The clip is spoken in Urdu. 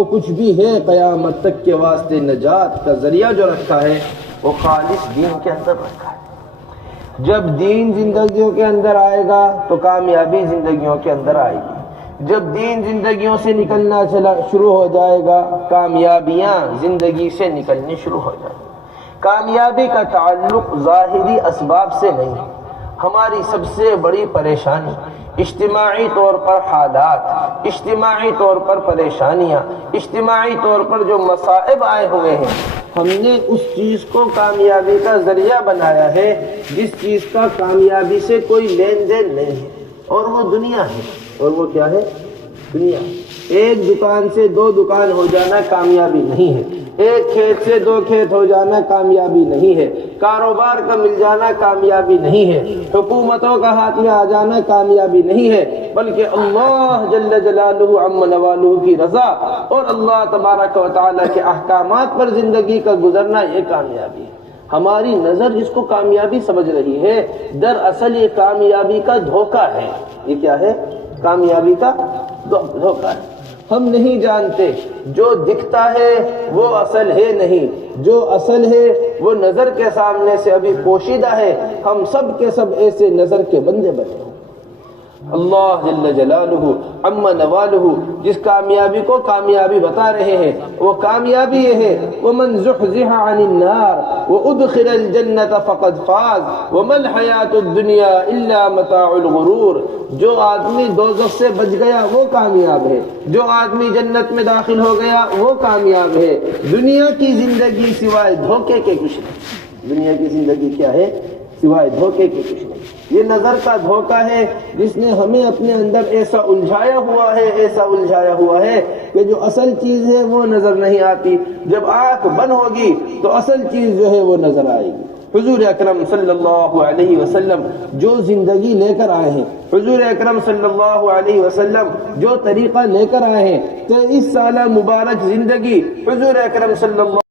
جو کچھ بھی ہے قیامت تک کے واسطے نجات کا ذریعہ جو رکھا ہے وہ خالص دین کے اندر رکھا ہے۔ جب دین زندگیوں کے اندر آئے گا تو کامیابی زندگیوں کے اندر آئے گی، جب دین زندگیوں سے نکلنا شروع ہو جائے گا کامیابیاں زندگی سے نکلنی شروع ہو جائیں گی۔ کامیابی کا تعلق ظاہری اسباب سے نہیں، ہماری سب سے بڑی پریشانی اجتماعی طور پر حالات، اجتماعی طور پر پریشانیاں، اجتماعی طور پر جو مصائب آئے ہوئے ہیں، ہم نے اس چیز کو کامیابی کا ذریعہ بنایا ہے جس چیز کا کامیابی سے کوئی لین دین نہیں ہے، اور وہ دنیا ہے۔ اور وہ کیا ہے؟ دنیا۔ ایک دکان سے دو دکان ہو جانا کامیابی نہیں ہے، ایک کھیت سے دو کھیت ہو جانا کامیابی نہیں ہے، کاروبار کا مل جانا کامیابی نہیں ہے، حکومتوں کا ہاتھ میں آ جانا کامیابی نہیں ہے، بلکہ اللہ جل جلالہ عم نوالہ کی رضا اور اللہ تبارک و تعالیٰ کے احکامات پر زندگی کا گزرنا یہ کامیابی ہے۔ ہماری نظر جس کو کامیابی سمجھ رہی ہے دراصل یہ کامیابی کا دھوکہ ہے۔ یہ کیا ہے؟ کامیابی کا دھوکہ ہے۔ ہم نہیں جانتے جو دکھتا ہے وہ اصل ہے نہیں، جو اصل ہے وہ نظر کے سامنے سے ابھی پوشیدہ ہے۔ ہم سب کے سب ایسے نظر کے بندے بنے ہیں۔ اللہ جل جلالہ عم نوالہ جس کامیابی کو کامیابی بتا رہے ہیں وہ کامیابی یہ ہے وَمَنْ زُحْزِحَ عَنِ النَّارِ وَأُدْخِلَ الْجَنَّةَ فَقَدْ فَازَ وَمَا الْحَيَاةُ الدُّنْيَا إِلَّا مَتَاعُ الْغُرُورِ۔ جو آدمی دوزخ سے بچ گیا وہ کامیاب ہے، جو آدمی جنت میں داخل ہو گیا وہ کامیاب ہے۔ دنیا کی زندگی سوائے دھوکے کے کچھ نہیں۔ دنیا کی زندگی کیا ہے؟ سوائے دھوکے کے کچھ نہیں۔ یہ نظر کا دھوکہ ہے جس نے ہمیں اپنے اندر ایسا الجھایا ہوا ہے کہ جو اصل چیز ہے وہ نظر نہیں آتی۔ جب آنکھ بند ہوگی تو اصل چیز جو ہے وہ نظر آئے گی۔ حضور اکرم صلی اللہ علیہ وسلم جو زندگی لے کر آئے ہیں، حضور اکرم صلی اللہ علیہ وسلم جو طریقہ لے کر آئے ہیں، 23 سالہ مبارک زندگی حضور اکرم صلی اللہ